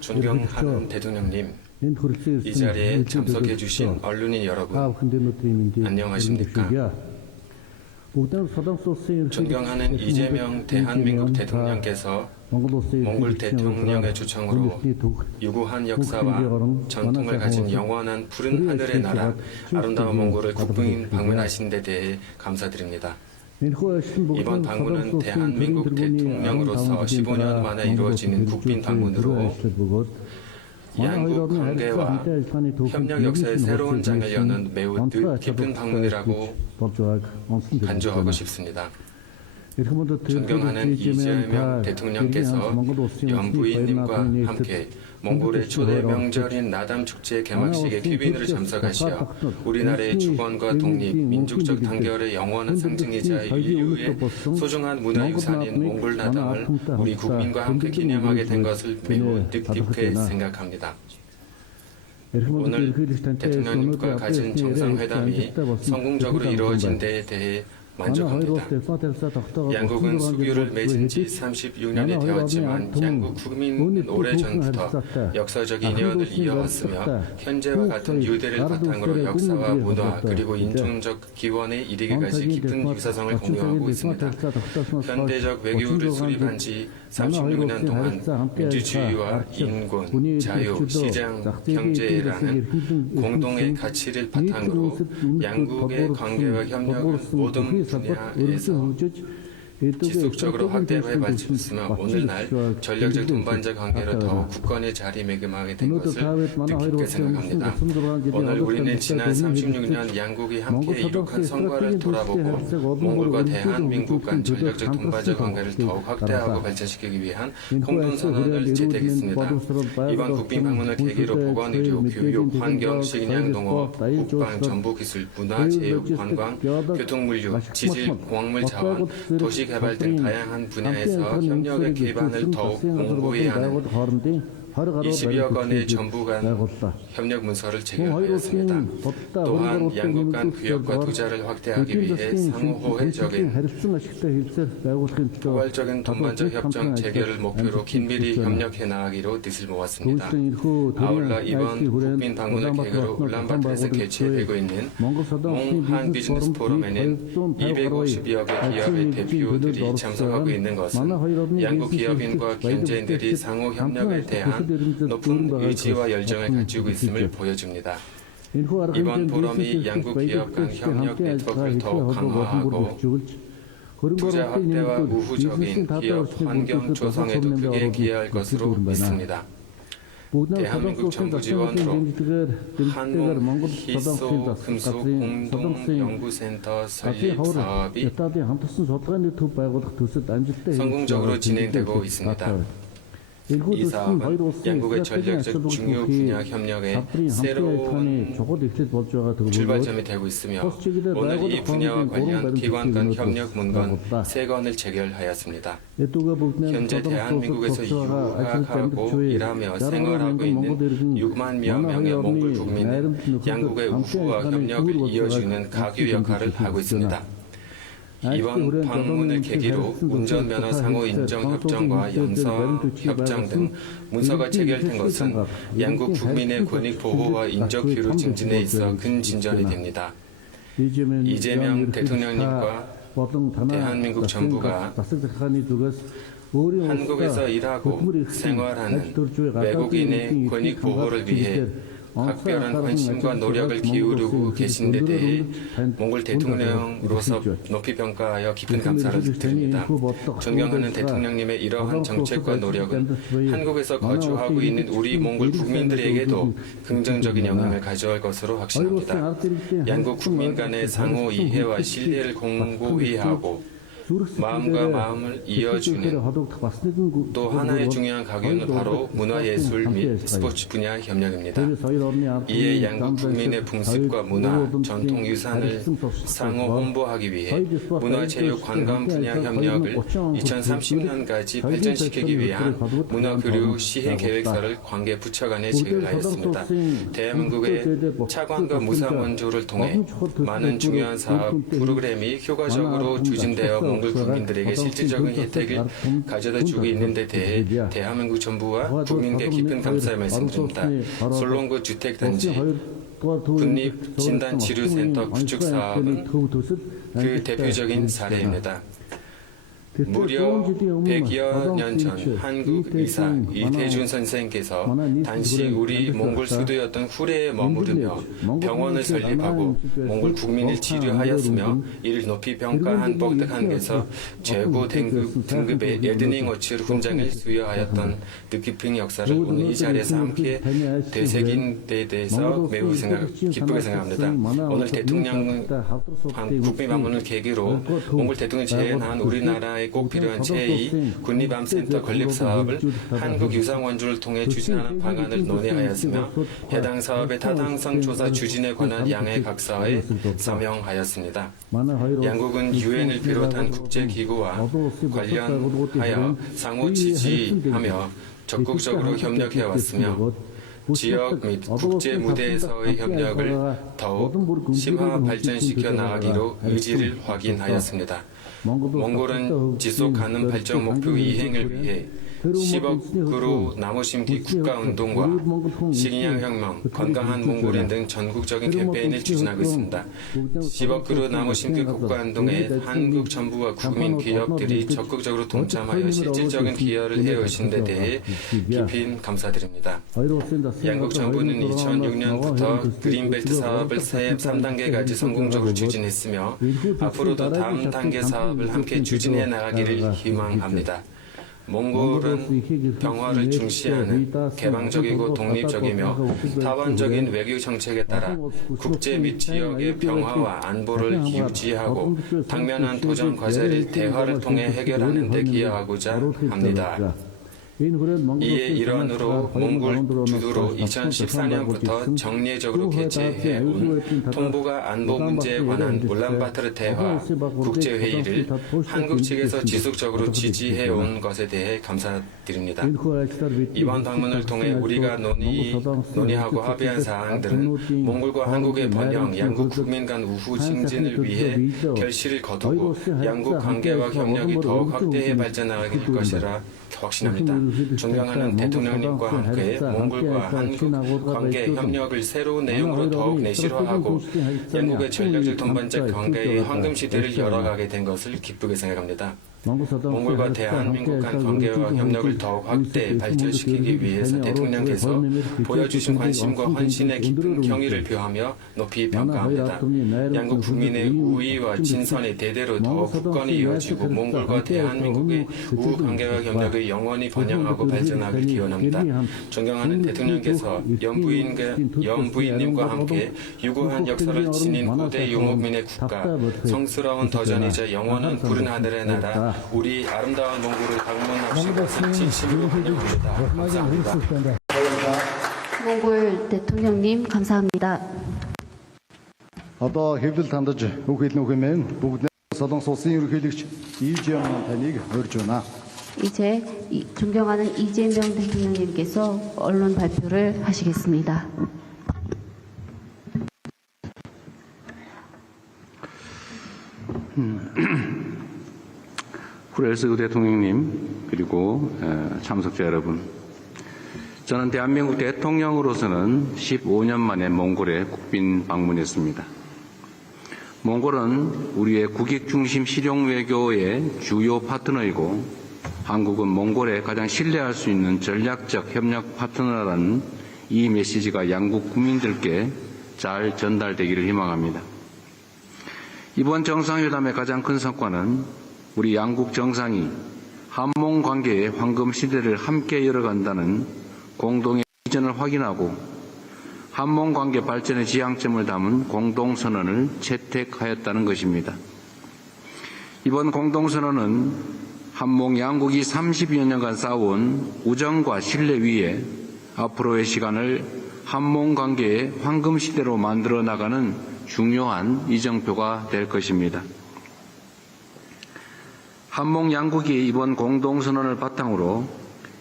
존경하는 대통령님, 이 자리에 참석해 주신 언론인 여러분, 안녕하십니까? 존경하는 이재명 대한민국 대통령께서 몽골 대통령의 초청으로 유구한 역사와 전통을 가진 영원한 푸른 하늘의 나라 아름다운 몽골을 국빈 방문하신 데 대해 감사드립니다. 이번 방문은 대한민국 대통령으로서 15년 만에 이루어지는 국빈 방문으로 양국 관계와 협력 역사의 새로운 장을 여는 매우 뜻깊은 방문이라고 간주하고 싶습니다. 존경하는 이재명 대통령께서 연부인님과 함께 몽골의 초대 명절인 나담 축제 개막식에 귀빈으로 참석하시어 우리나라의 주권과 독립, 민족적 단결의 영원한 상징이자 인류의 소중한 문화유산인 몽골 나담을 우리 국민과 함께 기념하게 된 것을 매우 뜻깊게 생각합니다. 오늘 대통령님과 가진 정상회담이 성공적으로 이루어진 데에 대해 만족합니다. 양국은 수교를 맺은 지 36년이 되었지만 양국 국민은 오래전부터 역사적 인연을 이어왔으며 현재와 같은 유대를 바탕으로 역사와 문화 그리고 인종적 기원에 이르기까지 깊은 유사성을 공유하고 있습니다. 현대적 외교를 수립한 지 36년 동안 민주주의와 인권, 자유, 시장, 경제라는 공동의 가치를 바탕으로 양국의 관계와 협력을 모든 분야에서 지속적으로 확대해 발전했으며 오늘날 전략적 동반자 관계로 더욱 국권의 자리매김하게 된 것을 뜻깊게 생각합니다. 오늘 우리는 지난 36년 양국이 함께 이룩한 성과를 돌아보고 몽골과 대한민국 간 전략적 동반자 관계를 더욱 확대하고 발전시키기 위한 공동선언을 제대했습니다. 이번 국빈 방문을 계기로 보건의료, 교육, 환경, 식량, 농업, 국방, 정보기술, 문화, 체육, 관광, 교통물류, 지질, 광물 자원, 도시 개발 등 다양한 분야에서 협력의 기반을 더욱 공고히 하는 20여 건의 정부 간 협력 문서를 체결하였습니다. 또한 양국 간 교역과 투자를 확대하기 위해 상호호혜적인 포괄적인 동반자 협정 체결을 목표로 긴밀히 협력해 나가기로 뜻을 모았습니다. 아울러 이번 국빈 방문을 계기로 울란바토르에서 개최되고 있는 몽한 비즈니스 포럼에는 250여 개 기업의 대표들이 참석하고 있는 것은 양국 기업인과 경제인들이 상호 협력에 대한 높은 의지와 열정을 가지고 있음을 보여줍니다. 이번 포럼이 양국 기업 간 협력 네트워크를 더욱 강화하고 투자 확대와 우호적인 기업 환경 조성에도 크게 기여할 것으로 믿습니다. 대한민국 정부 지원으로 한국 희소 금속 공동연구센터 설립 사업이 성공적으로 진행되고 있습니다. 이 사업은 양국의 전략적 중요 분야 협력의 새로운 출발점이 되고 있으며 오늘 이 분야와 관련 기관 간 협력 문건 3건을 체결하였습니다. 현재 대한민국에서 유학하고 일하며 생활하고 있는 6만여 명의 몽골 국민은 양국의 우호와 협력을 이어주는 가교 역할을 하고 있습니다. 이번 방문을 계기로 운전면허 상호 인정 협정과 영서 협정 등 문서가 체결된 것은 양국 국민의 권익 보호와 인적 교류 증진에 있어 큰 진전이 됩니다. 이재명 대통령님과 대한민국 정부가 한국에서 일하고 생활하는 외국인의 권익 보호를 위해 각별한 관심과 노력을 기울이고 계신 데 대해 몽골 대통령으로서 높이 평가하여 깊은 감사를 드립니다. 존경하는 대통령님의 이러한 정책과 노력은 한국에서 거주하고 있는 우리 몽골 국민들에게도 긍정적인 영향을 가져올 것으로 확신합니다. 양국 국민 간의 상호 이해와 신뢰를 공고히 하고 마음과 마음을 이어주는 또 하나의 중요한 가격은 바로 문화예술 및 스포츠 분야 협력입니다. 이에 양국 국민의 풍습과 문화, 전통유산을 상호 홍보하기 위해 문화체육 관광 분야 협력을 2030년까지 발전시키기 위한 문화교류 시행 계획서를 관계 부처 간에 체결하였습니다. 대한민국의 차관과 무상원조를 통해 많은 중요한 사업 프로그램이 효과적으로 추진되어 몽골 몽골 국민들에게 실질적인 혜택을 가져다 주고 있는 데 대해 대한민국 정부와 국민께 깊은 감사의 말씀드립니다. 솔롱구 주택단지 국립진단치료센터 구축 사업은 그 대표적인 사례입니다. 무려 100여 년 전 한국 의사 이태준 선생께서 당시 우리 몽골 수도였던 후레에 머무르며 병원을 설립하고 몽골 국민을 치료하였으며 이를 높이 평가한 복덕한께서 최고 등급의 에드닝 워치 훈장을 수여하였던 뜻깊은 역사를 오늘 이 자리에서 함께 되새긴 데 대해서 매우 기쁘게 생각합니다. 오늘 대통령 국빈 방문을 계기로 몽골 대통령이 제안한 우리나라의 꼭 필요한 제2 국립암센터 건립 사업을 한국유상원주를 통해 추진하는 방안을 논의하였으며 해당 사업의 타당성 조사 추진에 관한 양해 각서에 서명하였습니다. 양국은 유엔을 비롯한 국제기구와 관련하여 상호 지지하며 적극적으로 협력해왔으며 지역 및 국제 무대에서의 협력을 더욱 심화 발전시켜 나가기로 의지를 확인하였습니다. 몽골은 지속 가능 발전 목표 이행을 위해 10억으로 나무 심기 국가운동과 식인양혁명, 건강한 몽골인 등 전국적인 캠페인을 추진하고 있습니다. 10억으로 나무 심기 국가운동에 한국 정부와 국민 기업들이 적극적으로 동참하여 실질적인 기여를 해오신 데 대해 깊이 감사드립니다. 양국 정부는 2006년부터 그린벨트 사업을 3단계까지 성공적으로 추진했으며 앞으로도 다음 단계 사업을 함께 추진해 나가기를 희망합니다. 몽골은 평화를 중시하는 개방적이고 독립적이며 타원적인 외교 정책에 따라 국제 및 지역의 평화와 안보를 유지하고 당면한 도전 과제를 대화를 통해 해결하는 데 기여하고자 합니다. 이에 일환으로 몽골 주두로 2014년부터 정례적으로 개최해온 통보가 안보 문제에 관한 울란바토르 대화 국제회의를 한국 측에서 지속적으로 지지해온 것에 대해 감사드립니다. 이번 방문을 통해 우리가 논의하고 합의한 사항들은 몽골과 한국의 번영, 양국 국민 간 우후 증진을 위해 결실을 거두고 양국 관계와 협력이 더욱 확대해 발전하길 것이라 확신합니다. 존경하는 대통령님과 함께 몽골과 한국 관계 협력을 새로운 내용으로 더욱 내실화하고 양국의 전략적 돈반적 관계의 황금 시대를 열어가게 된 것을 기쁘게 생각합니다. 몽골과 대한민국 간 관계와 협력을 더욱 확대 발전시키기 위해서 대통령께서 보여주신 관심과 헌신에 깊은 경의를 표하며 높이 평가합니다. 양국 국민의 우위와 진선이 대대로 더욱 굳건히 이어지고 몽골과 대한민국의 우호 관계와 협력을 영원히 번영하고 발전하길 기원합니다. 존경하는 대통령께서 연부인님과 함께 유구한 역사를 지닌 고대 유목민의 국가, 성스러운 도전이자 영원한 푸른 하늘의 나라 우리 아름다운 몽골을 방문하신 것을 진심으로 환영합니다. 감사합니다. 몽골 대통령님 감사합니다. Одоо хэвлэл тандаж үг хэлнэ хэмээн бүгд Солонгос улсын ерөнхийлөгч 이재명 таныг урьж байна. 이제 존경하는 이재명 대통령님께서 언론 발표를 하시겠습니다. 후레스 대통령님 그리고 참석자 여러분, 저는 대한민국 대통령으로서는 15년 만에 몽골에 국빈 방문했습니다. 몽골은 우리의 국익 중심 실용 외교의 주요 파트너이고 한국은 몽골에 가장 신뢰할 수 있는 전략적 협력 파트너라는 이 메시지가 양국 국민들께 잘 전달되기를 희망합니다. 이번 정상회담의 가장 큰 성과는 우리 양국 정상이 한몽 관계의 황금 시대를 함께 열어간다는 공동의 비전을 확인하고 한몽 관계 발전의 지향점을 담은 공동선언을 채택하였다는 것입니다. 이번 공동선언은 한몽 양국이 30여 년간 쌓아온 우정과 신뢰 위에 앞으로의 시간을 한몽 관계의 황금 시대로 만들어 나가는 중요한 이정표가 될 것입니다. 한몽 양국이 이번 공동선언을 바탕으로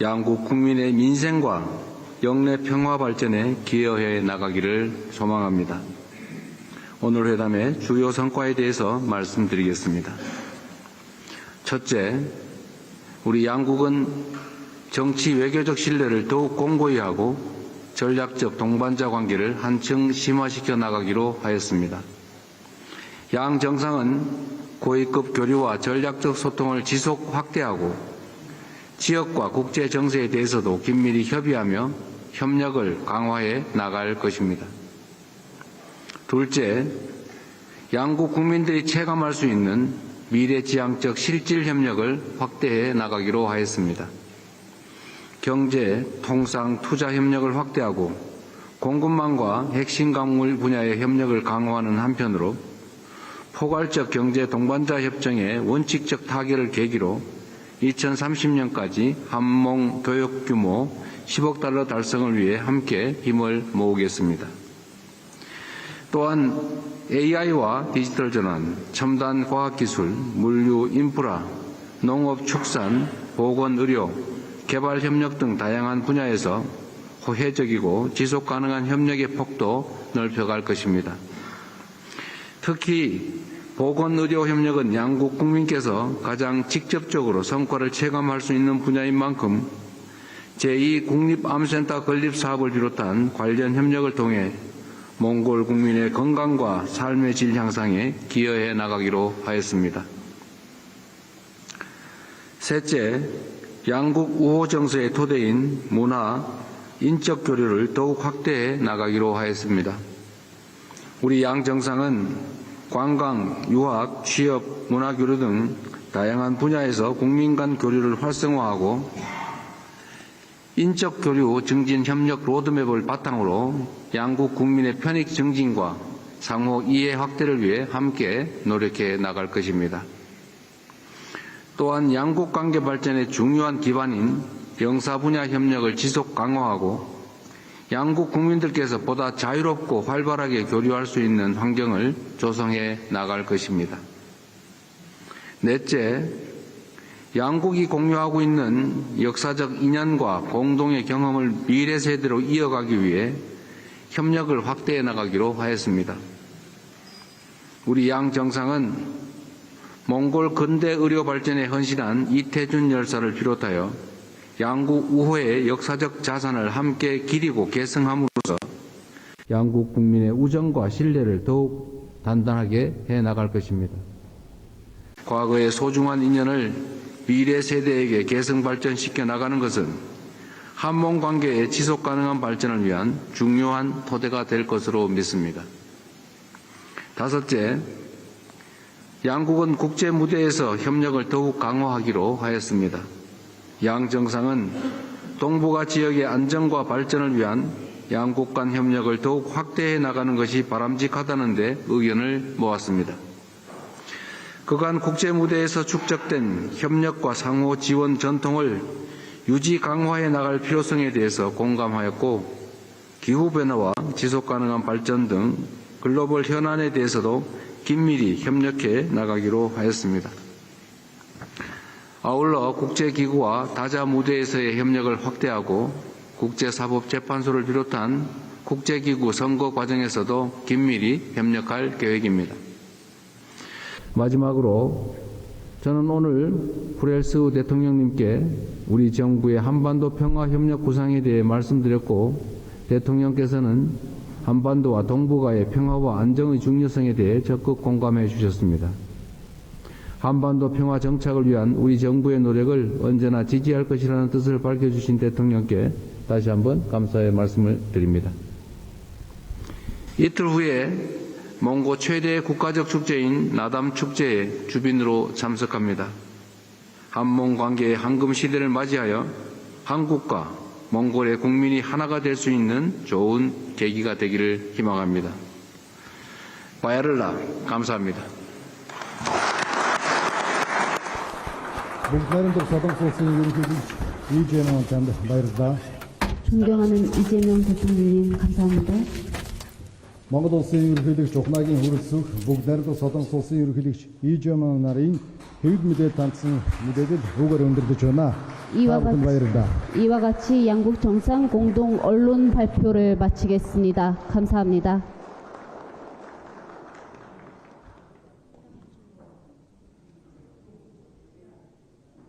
양국 국민의 민생과 영내 평화 발전에 기여해 나가기를 소망합니다. 오늘 회담의 주요 성과에 대해서 말씀드리겠습니다. 첫째, 우리 양국은 정치 외교적 신뢰를 더욱 공고히 하고 전략적 동반자 관계를 한층 심화시켜 나가기로 하였습니다. 양 정상은 고위급 교류와 전략적 소통을 지속 확대하고 지역과 국제 정세에 대해서도 긴밀히 협의하며 협력을 강화해 나갈 것입니다. 둘째, 양국 국민들이 체감할 수 있는 미래지향적 실질 협력을 확대해 나가기로 하였습니다. 경제, 통상, 투자 협력을 확대하고 공급망과 핵심 광물 분야의 협력을 강화하는 한편으로 포괄적 경제 동반자 협정의 원칙적 타결을 계기로 2030년까지 한몽 교역 규모 10억 달러 달성을 위해 함께 힘을 모으겠습니다. 또한 AI와 디지털 전환, 첨단 과학기술, 물류, 인프라, 농업, 축산, 보건, 의료, 개발 협력 등 다양한 분야에서 호혜적이고 지속 가능한 협력의 폭도 넓혀갈 것입니다. 특히 보건의료 협력은 양국 국민께서 가장 직접적으로 성과를 체감할 수 있는 분야인 만큼 제2국립암센터 건립 사업을 비롯한 관련 협력을 통해 몽골 국민의 건강과 삶의 질 향상에 기여해 나가기로 하였습니다. 셋째, 양국 우호 정서의 토대인 문화, 인적 교류를 더욱 확대해 나가기로 하였습니다. 우리 양 정상은 관광, 유학, 취업, 문화교류 등 다양한 분야에서 국민 간 교류를 활성화하고 인적 교류 증진 협력 로드맵을 바탕으로 양국 국민의 편익 증진과 상호 이해 확대를 위해 함께 노력해 나갈 것입니다. 또한 양국 관계 발전의 중요한 기반인 영사 분야 협력을 지속 강화하고 양국 국민들께서 보다 자유롭고 활발하게 교류할 수 있는 환경을 조성해 나갈 것입니다. 넷째, 양국이 공유하고 있는 역사적 인연과 공동의 경험을 미래 세대로 이어가기 위해 협력을 확대해 나가기로 하였습니다. 우리 양 정상은 몽골 근대 의료 발전에 헌신한 이태준 열사를 비롯하여 양국 우호의 역사적 자산을 함께 기리고 계승함으로써 양국 국민의 우정과 신뢰를 더욱 단단하게 해나갈 것입니다. 과거의 소중한 인연을 미래 세대에게 계승 발전시켜 나가는 것은 한몽 관계의 지속 가능한 발전을 위한 중요한 토대가 될 것으로 믿습니다. 다섯째, 양국은 국제 무대에서 협력을 더욱 강화하기로 하였습니다. 양 정상은 동북아 지역의 안정과 발전을 위한 양국 간 협력을 더욱 확대해 나가는 것이 바람직하다는 데 의견을 모았습니다. 그간 국제 무대에서 축적된 협력과 상호 지원 전통을 유지 강화해 나갈 필요성에 대해서 공감하였고 기후변화와 지속가능한 발전 등 글로벌 현안에 대해서도 긴밀히 협력해 나가기로 하였습니다. 아울러 국제기구와 다자 무대에서의 협력을 확대하고 국제사법재판소를 비롯한 국제기구 선거 과정에서도 긴밀히 협력할 계획입니다. 마지막으로 저는 오늘 프렐스 대통령님께 우리 정부의 한반도 평화협력 구상에 대해 말씀드렸고 대통령께서는 한반도와 동북아의 평화와 안정의 중요성에 대해 적극 공감해 주셨습니다. 한반도 평화 정착을 위한 우리 정부의 노력을 언제나 지지할 것이라는 뜻을 밝혀주신 대통령께 다시 한번 감사의 말씀을 드립니다. 이틀 후에 몽고 최대의 국가적 축제인 나담 축제에 주빈으로 참석합니다. 한몽 관계의 황금 시대를 맞이하여 한국과 몽골의 국민이 하나가 될 수 있는 좋은 계기가 되기를 희망합니다. 바야를라 감사합니다. 존경하는 이재명 대통령님 감사합니다. Монгол улсын ерөнхийлөгч Ухнагийн хүрэлцэх бүгд найрамдах Солонгос улсын ерөнхийлөгч Ижэм нарын хэвд мэдээ танцсан мэдээлэл рүүгээр өндөрлөж байна. 이와 같이 양국 정상 공동 언론 발표를 마치겠습니다. 감사합니다.